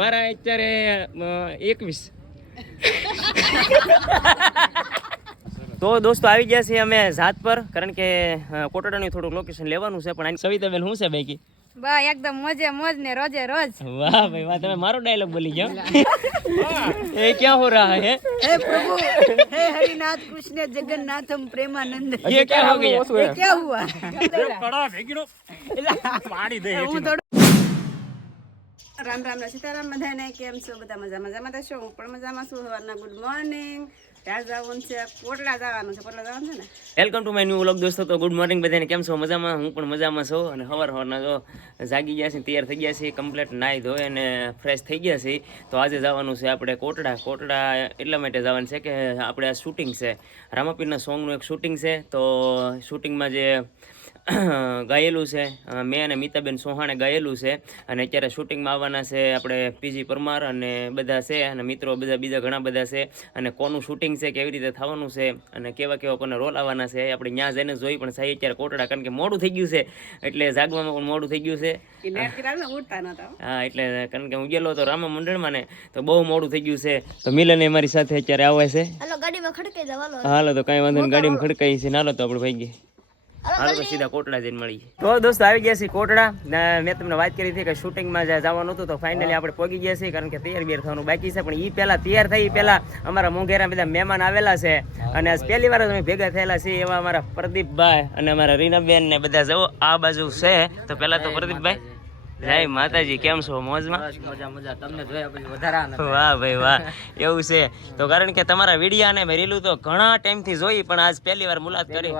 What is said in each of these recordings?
મારા અત્યારે એકવીસ. તો દોસ્તો આવી ગયા છીએ અમે જાત પર કારણ કે કોટડાનું થોડુંક લોકેશન લેવાનું છે પણ સવિતાબેન શું છે બાકી? બા એકદમ મોજે મોજ ને રોજે રોજ. વાહ ભાઈ વાહ તમે મારો ડાયલોગ બોલી ગયો. એ ક્યાં હો રહા હે? હે પ્રભુ હે હરિનાથ કૃષ્ણ જગન્નાથમ પ્રેમાનંદ. એ ક્યાં હો ગયા? એ ક્યાં હુઆ? કડા ભેગીનો એલા દે હું થોડું રામ રામ ને સીતારામ બધાને, કેમ છો? બધા મજા મજામાં છો? હું પણ મજામાં છું. સવારના ગુડ મોર્નિંગ જવાનું છે જવાનું છે કોટડા જવાનું છે ને? Welcome to my new vlog દોસ્તો. તો ગુડ મોર્નિંગ બધાને, કેમ છો? મજામાં? હું પણ મજામાં છું. અને સવાર હવારના જો જાગી ગયા છે, તૈયાર થઈ ગયા છે કમ્પ્લીટ નાહી ધોઈ અને ફ્રેશ થઈ ગયા છે. તો આજે જવાનું છે આપણે કોટડા. કોટડા એટલા માટે જવાનું છે કે આપણે આ શૂટિંગ છે. રામાપીરના સોંગનું એક શૂટિંગ છે. તો શૂટિંગમાં જે ગાયેલું છે. મેં અને મિતાબેન સોહાણે ગાયેલું છે. અને અત્યારે શૂટિંગમાં આવવાના છે આપણે પીજી પરમાર અને બધા છે અને મિત્રો બધા બીજા ઘણા બધા છે. અને કોનું શૂટિંગ છે કેવી રીતે થવાનું છે અને કેવા કેવા કોને રોલ આવવાના છે આપણે ત્યાં જઈને જોઈ પણ સાહેબ અત્યારે કોટડા કારણ કે મોડું થઈ ગયું છે. એટલે જાગવામાં પણ મોડું થઈ ગયું છે. હા એટલે કારણ કે હું ગયેલો હતો રામા મંડળમાં ને તો બહુ મોડું થઈ ગયું છે. તો મિલન એ મારી સાથે અત્યારે આવે છે. હાલો ગાડીમાં ખડકે જવાલો હાલો તો કાંઈ વાંધો નહીં ગાડીમાં ખડકાઈ છે. નાલો તો આપણે ભાઈ ગઈ હાલો તો સીધા કોટડા જઈને મળીએ તો દોસ્તો આવી ગયા છે કોટડા. મેં તમને વાત કરી હતી કે શૂટિંગમાં જ્યાં જવાનું હતું તો ફાઇનલી આપણે પહોંચી ગયા છીએ કારણ કે તૈયાર થવાનું બાકી છે. પણ એ પહેલા તૈયાર થઈ એ અમારા મોંઘેરા બધા મહેમાન આવેલા છે. અને આજ પહેલી વાર અમે ભેગા થયેલા છીએ એવા અમારા પ્રદીપભાઈ અને અમારા રીનાબેન ને બધા. જવો આ બાજુ છે. તો પેલા તો પ્રદીપભાઈ. જય માતાજી કેમ છો? મોજમાં? વાહ ભાઈ વાહ. એવું છે. તો કારણ કે તમારા વિડિયા ને મેં રીલું તો ઘણા ટાઈમથી જોઈ પણ આજ પહેલી વાર મુલાકાત કરી.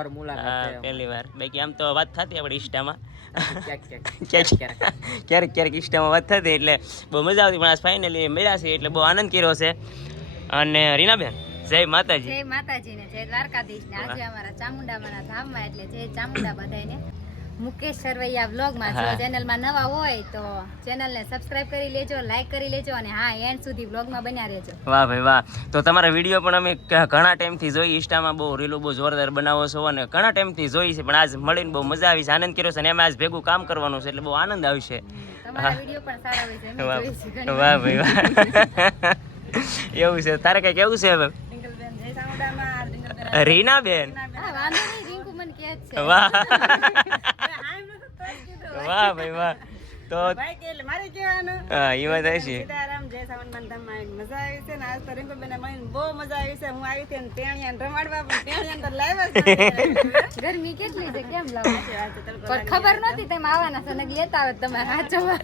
પહેલી વાર બાકી આમ તો વાત થતી આપણે ઇન્સ્ટામાં. ક્યારેક ક્યારેક ઇન્સ્ટામાં વાત થતી એટલે બહુ મજા આવતી પણ આજ ફાઇનલી મળ્યા છે એટલે બહુ આનંદ કર્યો છે. અને રીનાબેન જય માતાજી. જય માતાજી ને જય દ્વારકાધીશ ને આજે અમારા ચામુંડામાના ધામમાં એટલે જય ચામુંડા બધાને મુકેશ સરવૈયા વ્લોગમાં. જો ચેનલમાં નવા હોય તો ચેનલને સબસ્ક્રાઇબ કરી લેજો લાઈક કરી લેજો અને હા એન્ડ સુધી વ્લોગમાં બન્યા રહેજો. વાહ ભાઈ વાહ. તો તમારા વીડિયો પણ અમે ઘણા ટાઈમથી જોઈ ઇન્સ્ટામાં બહુ રીલો બહુ જોરદાર બનાવો છો અને ઘણા ટાઈમથી જોઈ છે પણ આજ મળીને બહુ મજા આવી છે. આનંદ કર્યો છે અને એમાં આજ ભેગું કામ કરવાનું છે એટલે બહુ આનંદ આવશે. વાહ. ભાઈ વાહ. એવું છે. તારે કઈ કેવું છે હવે? રિંકલબેન જય જ છે. વાહ. તો વાહ ભાઈ વાહ. તો મારે કહેવાનું. હા એ વાત છે મજા આવી છે ને આજ તો બહુ મજા આવી છે. હું આવી હતી ને ટેણિયાને રમાડવા પણ ટેણિયાને તો લાવ્યા જ ગરમી કેટલી છે કેમ પણ ખબર નહોતી તમે આવવાના છે આવે હા વાત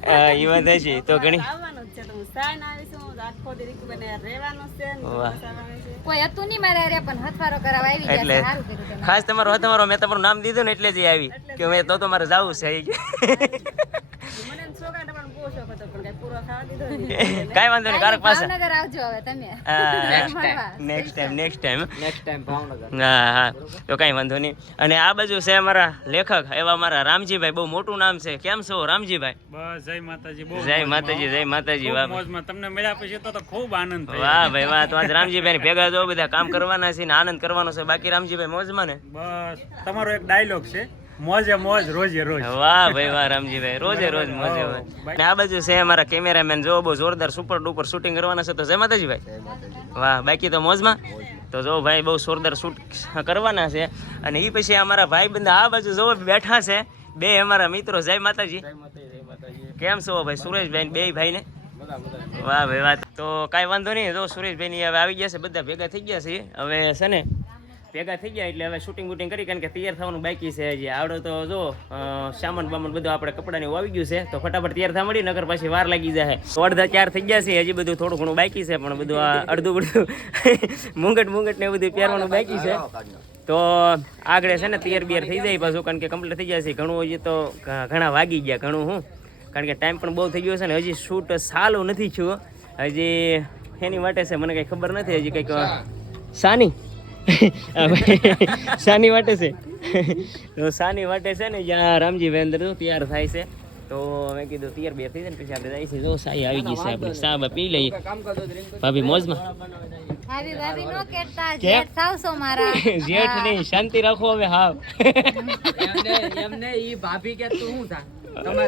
છે તો ઘણી આવવાનું છે તો હું સાઈન આવીશું આખો દી રિંકુબેને રહેવાનું છે ને વાહ. બસાવવાનું છે. કોઈ હતું નહીં મારે અરે પણ હથવારો કરાવવા આવી સારું કર્યું ખાસ તમારો તમારો મેં તમારું નામ દીધું ને એટલે જ આવી. કે મેં તો તમારે જવું છે કઈ વાંધો નહીં કારક પાસે ભાવનગર આવજો હવે તમે. Next time next time next time Bhavnagar. હા હા. તો કઈ વાંધો નહીં. અને આ બાજુ છે અમારા લેખક એવા અમારા રામજીભાઈ બહુ મોટું નામ છે. કેમ છો રામજીભાઈ? બસ જય માતાજી બહુ જય માતાજી જય માતાજી વાહ. મોજમાં. તમને મળ્યા પછી તો તો ખૂબ આનંદ થયો. વાહ ભાઈ વાહ. તો આજ રામજીભાઈ ને ભેગા જો બધા કામ કરવાના છે ને આનંદ કરવાનો છે. બાકી રામજીભાઈ મોજમાં ને? બસ તમારો એક ડાયલોગ છે. મોજે મોજ રોજે રોજ. વાહ ભાઈ વાહ રામજીભાઈ. રોજે રોજ મોજે મોજ. અને આ બાજુ છે અમારા કેમેરામેન જો બહુ જોરદાર સુપર ડુપર શૂટિંગ કરવાના છે. તો જય માતાજીભાઈ વાહ બાકી તો મોજમાં? તો જો ભાઈ બહુ જોરદાર શૂટ કરવાના છે. અને એ પછી અમારા ભાઈ બંધ આ બાજુ જો બેઠા છે. બે અમારા મિત્રો. જય માતાજી. કેમ છો ભાઈ સુરેશભાઈ બે ભાઈ ને વાહ ભાઈ વાહ. તો કાંઈ વાંધો નહીં. તો સુરેશભાઈ ની હવે આવી ગયા છે બધા ભેગા થઈ ગયા છે. હવે છે ને ભેગા થઈ ગયા એટલે હવે શૂટિંગ બૂટિંગ કરી કારણ કે તૈયાર થવાનું બાકી છે હજી. આવડો તો જો સામાન બામાન બધું આપણે કપડાની આવી ગયું છે, તો ફટાફટ તૈયાર થવા મળી નગર પછી વાર લાગી જાય. અડધા ચાર થઈ ગયા છે, હજી બધું થોડું ઘણું બાકી છે, પણ બધું આ અડધું બધું મુંગટ મુંગટ ને બધું પહેરવાનું બાકી છે. તો આગળ છે ને, તૈયાર બિયાર થઈ જાય પાછું, કારણ કે કમ્પ્લીટ થઈ જાય છે. ઘણું હજી તો ઘણા વાગી ગયા, ઘણું હું. કારણ કે ટાઈમ પણ બહુ થઈ ગયો છે ને, હજી શૂટ સાલું નથી થયું. હજી, એની માટે છે, મને કંઈ ખબર નથી, હજી કંઈક સાની? સાની વાટે છે? તો શાની વાટે છે ને જ્યાં રામજી વેન્દ્ર તૈયાર થાય છે. તો મેં કીધું તૈયાર બે થઈ જાય ને પછી આપણે જાય છે જો સાઈ આવી ગઈ છે આપણે સાબ પી લઈએ. ભાભી મોજમાં? ભાભી ભાભી? જેઠ નહીં શાંતિ રાખો હવે હાવ.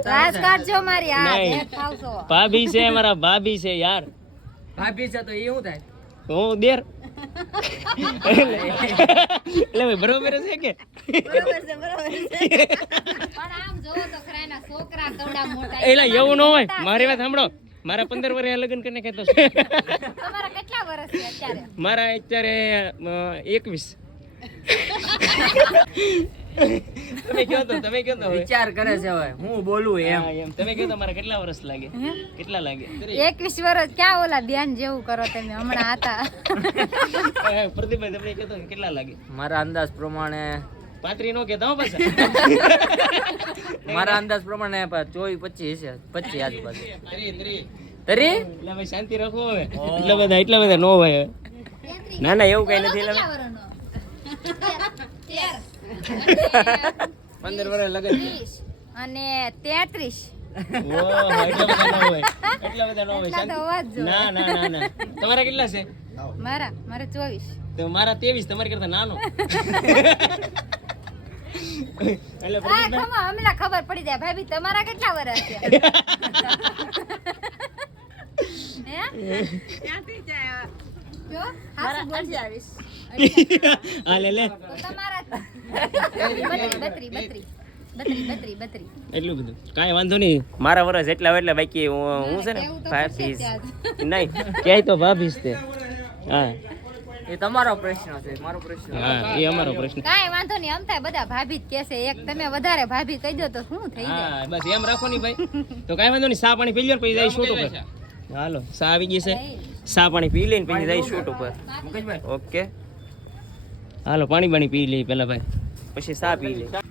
રાસ કાઢજો મારી આ નહીં. જે ખાવશો ભાભી છે મારા ભાભી છે યાર. ભાભી છે તો એ હું થાય? હું દેર. એટલે ભાઈ બરોબર છે કે? બરોબર છે બરોબર છે. પણ આમ જોવો તો ખરા એના છોકરા કવડા મોટા એલા એવું ન હોય. મારી વાત સાંભળો. મારા પંદર વર્ષે લગ્ન કરીને કહેતો તમારા કેટલા વર્ષ છે અત્યારે? મારા અત્યારે એકવીસ. તમે કહો તો તમે કહો તો વિચાર કરે છે હવે. હું બોલું એમ. એમ. તમે કહો તમારે કેટલા વર્ષ લાગે? કેટલા લાગે? એકવીસ વર્ષ. ક્યાં ઓલા ધ્યાન જેવું કરો તમે? હમણાં હતા. પ્રદીપભાઈ તમે કહો તો કેટલા લાગે? મારા અંદાજ પ્રમાણે પાત્રી નો કહેતા હો પાછા? મારા અંદાજ પ્રમાણે ચોવીસ પચીસ છે. પચીસ આજુબાજુ. ત્રી, ત્રી. તરી? એટલે શાંતિ રાખો હવે. એટલા બધા એટલા બધા નો હોય ના ના એવું કઈ નથી પંદર વર્ષ લગન અને તેત્રીસ. ઓહો, એટલા બધા નો હોય. એટલા બધા નો હોય. એટલા તો હોવા જ શાંતિ. ના ના ના ના. તમારા કેટલા છે? મારા મારે ચોવીસ. તો મારા તેવીસ તમારી કરતા નાનો. એટલે હમણાં ખબર પડી જાય. ભાભી તમારા કેટલા વર્ષ છે? હે? ક્યાંથી જાય? જો, હાસુ બોલ. અઠ્યાવીસ હા લે લે. તો તમારા એટલું બધું કાંઈ વાંધો નહીં. મારા વર્ષ એટલા હોય એટલે બાકી હું હું છે ને ભાભીસ નહીં ક્યાંય તો ભાભીસ તે. હા. એ તમારો પ્રશ્ન છે મારો પ્રશ્ન હા એ અમારો પ્રશ્ન. કાંઈ વાંધો નહીં બધા ભાભી જ કહેશે. એક તમે વધારે ભાભી કહી દો તો શું થઈ જાય? બસ એમ રાખો નહીં ભાઈ. તો કાંઈ વાંધો નહીં સા પાણી પી લ્યો ને પછી જાય શૂટ ઉપર. હાલો સા આવી ગઈ છે. સા પાણી પી લઈને પછી જાય શૂટ ઉપર. ઓકે. હાલો પાણી પાણી પી લઈએ પેલા ભાઈ. પછી સા પી લઈએ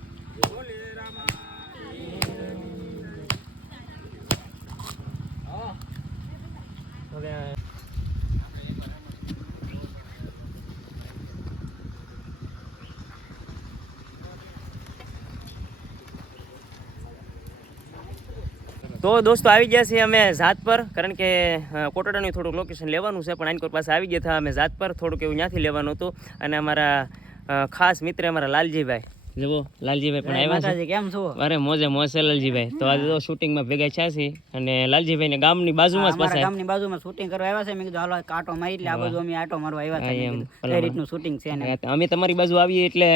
તો દોસ્તો આવી ગયા છીએ અમે ઝાત પર કારણ કે કોટડાનું થોડુંક લોકેશન લેવાનું છે પણ આનકોર પાસે આવી ગયા હતા અમે જાત પર થોડુંક એવું ત્યાંથી લેવાનું હતું. અને અમારા ખાસ મિત્ર અમારા લાલજીભાઈ. જુઓ લાલજીભાઈ પણ આવ્યા છે. કેમ છો? અરે મોજે મોજ છે લાલજીભાઈ. તો આજે તો શૂટિંગમાં ભેગા થયા છે અને લાલજીભાઈ ને ગામની બાજુમાં જ પાસે ગામની બાજુમાં શૂટિંગ કરવા આવ્યા છે. મેં કીધું હાલો એક મારી એટલે આ બાજુ અમે આટો મારવા આવ્યા છે હતા એમ. કઈ રીતનું શૂટિંગ છે ને અમે તમારી બાજુ આવીએ એટલે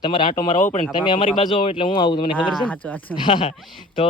તમારે આટો મારો આવવો પડે ને તમે અમારી બાજુ આવો એટલે હું આવું તમને ખબર છે તો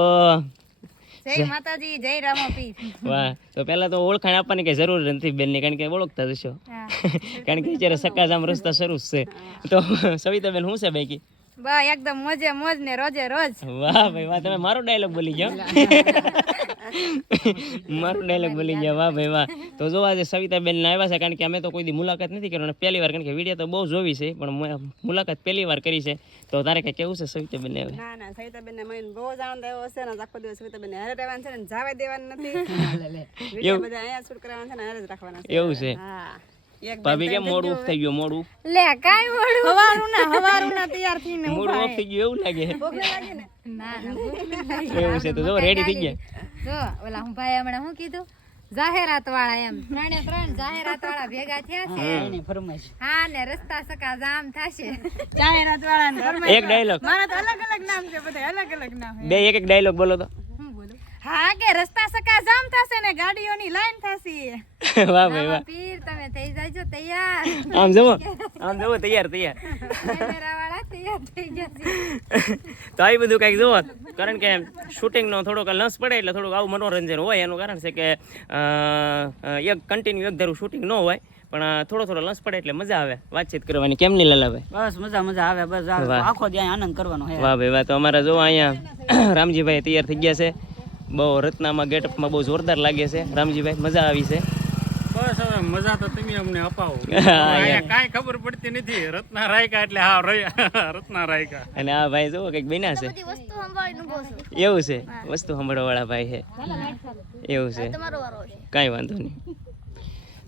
જય માતાજી જય રામાપીર. વાહ તો પહેલા તો ઓળખાણ આપવાની કઈ જરૂર નથી બેનની કારણ કે ઓળખતા જશો કારણ કે અત્યારે સકાજામ રસ્તા શરૂ જ છે. તો સવિતાબેન શું છે બાકી? બા એકદમ મોજે મોજ ને રોજે રોજ. વાહ ભાઈ વાહ તમે મારો ડાયલોગ બોલી ગયા મારો ડાયલોગ બોલી ગયા વાહ ભાઈ વાહ. તો જો આજે સવિતાબેન ને આવ્યા છે કારણ કે અમે તો કોઈ દી મુલાકાત નથી કરી અને પહેલી વાર કારણ કે વીડિયો તો બહુ જોવી છે પણ મુલાકાત પહેલી વાર કરી છે. તો તારે કઈ કેવું છે સવિતાબેન ને હવે? ના ના સવિતાબેન ને મને બહુ જ આનંદ આવ્યો છે ને આખો દિવસ સવિતાબેન ને હારે રહેવાનું છે ને જાવે દેવાનું નથી. વીડિયો બધા અહીંયા શૂટ કરવાના છે ને હારે જ રાખવાના છે. એવું છે. હા. ભાભી કેમ મોડું થઈ ગયું મોડું? લે કાઈ મોડું હવારું ના હવારું ના તૈયાર થઈને મોડું થઈ ગયું એવું લાગે. ભૂખ ને. એવું છે તો જો રેડી થઈ ગયા. જો ઓલા હું ભાઈ હમણાં શું કીધું? જાહેરાત વાળા એમ. ત્રણે ત્રણ જાહેરાત વાળા ભેગા થયા છે. એની ફરમાઈશ. હા ને રસ્તા સકા જામ થશે. જાહેરાત વાળા ને એક ડાયલોગ. મારા તો અલગ અલગ નામ છે બધા અલગ અલગ નામ બે એક એક ડાયલોગ બોલો તો. હું કે રસ્તા સકા જામ થશે ને ગાડીઓની લાઈન થશે. વાહ ભાઈ વાહ. પીર તમે થઈ જાજો તૈયાર. આમ જમો? આમ જમો તૈયાર તૈયાર. કેમેરાવાળા તૈયાર થઈ ગયા તો આવી બધું કંઈક જુઓ કારણ કે શૂટિંગનો થોડોક લસ પડે એટલે થોડુંક આવું મનોરંજન હોય એનું કારણ છે કે એક કન્ટિન્યુ એક ધારું શૂટિંગ ન હોય પણ થોડો થોડો લસ પડે એટલે મજા આવે વાતચીત કરવાની. કેમ નહીં લલાભાઈ બસ મજા મજા આવે બસ આવે. આખો દી આનંદ કરવાનો વાહ ભાઈ વાહ તો અમારા જો અહીંયા રામજીભાઈ તૈયાર થઈ ગયા છે. બહુ રત્નામાં ગેટઅપમાં બહુ જોરદાર લાગે છે. રામજીભાઈ મજા આવી છે? બસ હવે મજા તો તમે અમને અપાવો. કાંઈ ખબર પડતી નથી. રત્ના રાયકા એટલે હા રત્ના રાયકા. અને આ ભાઈ જુઓ કંઈક બન્યા છે. એવું છે? વસ્તુ સાંભળવા વાળા ભાઈ છે. એવું છે. કાંઈ વાંધો નહીં.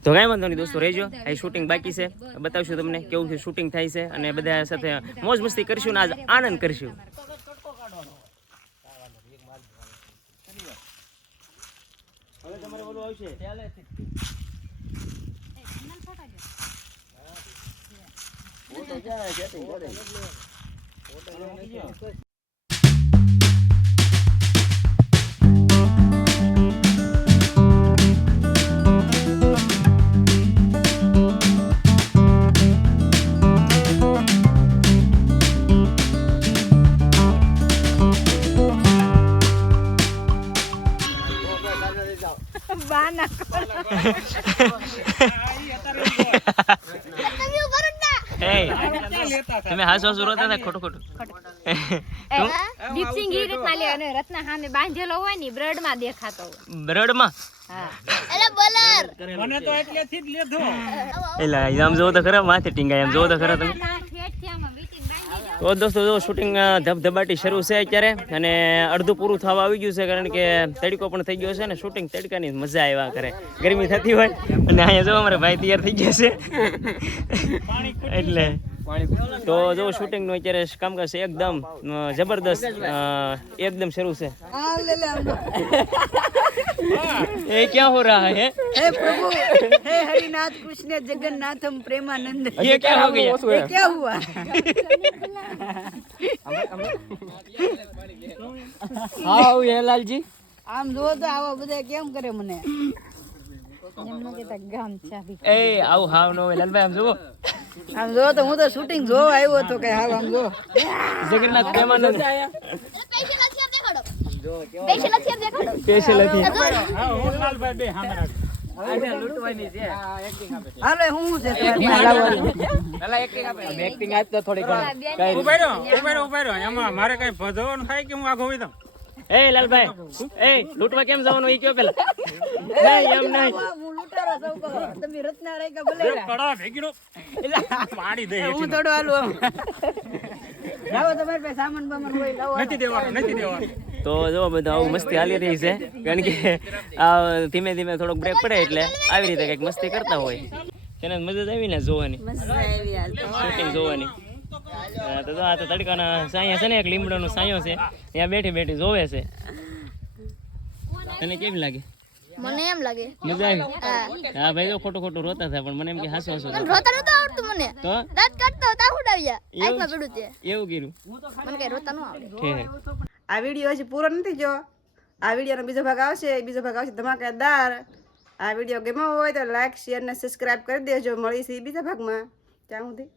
તો કાંઈ વાંધો નહીં દોસ્તો રહેજો. આ શૂટિંગ બાકી છે. બતાવશું તમને કેવું છે શૂટિંગ થાય છે અને બધા સાથે મોજ મસ્તી કરશું ને આજ આનંદ કરશું. હવે તમારે બોલવું બાના એ તમે હાસો હાસો રોતા હતા ખોટું ખોટું. દીપસિંહ ઈ રીતના લે અને રત્ના સામે બાંધેલો હોય ને બ્રેડમાં દેખાતો હોય. બ્રડમાં? માં મને તો એટલેથી જ લીધો. એટલે આમ જોવો તો ખરા માથે ટીંગાય આમ જોવો તો ખરા તમે. તો દોસ્તો જો શૂટિંગ ધબધબાટી શરૂ છે અત્યારે અને અડધું પૂરું થવા આવી ગયું છે કારણ કે તડકો પણ થઈ ગયો છે ને શૂટિંગ તડકાની મજા આવ્યા કરે. ગરમી થતી હોય અને અહીંયા જો અમારે ભાઈ તૈયાર થઈ ગયા છે. એટલે તો જો શૂટિંગનું અત્યારે કામકાજ એકદમ જબરદસ્ત એકદમ શરૂ છે. એ ક્યાં હો રહા હે? હે પ્રભુ હે હરિનાથ કૃષ્ણ જગન્નાથમ પ્રેમાનંદ. ये ક્યાં हो गया ये क्या हुआ હા હેલાલજી. આમ જો તો આવા બધા કેમ કરે મને? એ આવું હાવ નો લાલભાઈ આમ જુઓ. આમ જો તો હું તો શૂટિંગ જોવા આવ્યો હતો કે હાવ આમ જો જગન્નાથ પ્રેમાનંદ સ્પેશિયલ હતી હા હું લાલભાઈ બે સામે રાખ. લૂંટવાની છે. હાલો હું છે? તમારે એક્ટિંગ આજ તો થોડી ઘણી. ઊભા રહ્યો ઊભા રહ્યો ઊભા રહ્યો એમાં મારે કઈ ભજવવાનું થાય કે હું આગો દઉં એ લાલભાઈ. એ લૂંટવા કેમ જવાનું એ કયો પેલા? નહીં એમ નહીં. તમે રત્ના રાખ્યા ભલે કડા ભેગીનો. પાડી દે હું હેઠીનો. હાલું લાવો તમારી પાસે સામાન બામાન હોય લાવો નથી દેવાનું નથી દેવાનું. તો જો બધા આવું મસ્તી હાલી રહી છે. કારણ કે આ ધીમે ધીમે થોડોક બ્રેક પડે એટલે આવી રીતે કંઈક મસ્તી કરતા હોય. તેને મજા જ આવી ને જોવાની. મજા આવી હાલ તો. શૂટિંગ જોવાની. તો આ તો તડકાના સાયા છે ને એક લીમડોનો સાયો છે. ત્યાં બેઠી બેઠી જોવે છે. તને કેમ લાગે? મને એમ લાગે. મજા આવી? હા. ભાઈ તો ખોટો ખોટું રોતા હતા પણ મને એમ કે હાસો હાસો રોતા નતો આવડતું મને. તો? દાંત કાઢતો હતા ઉડાવ્યા આંખમાં પડ્યું તે. એવું કર્યું? મને કઈ રોતા ન આવડે. આ વીડિયો હજી પૂરો નથી જો આ વિડીયોનો બીજો ભાગ આવશે બીજો ભાગ આવશે ધમાકેદાર. આ વીડિયો ગમ્યો હોય તો લાઈક શેર ને સબસ્ક્રાઇબ કરી દેજો. મળીશું બીજા ભાગમાં. ત્યાં સુધી.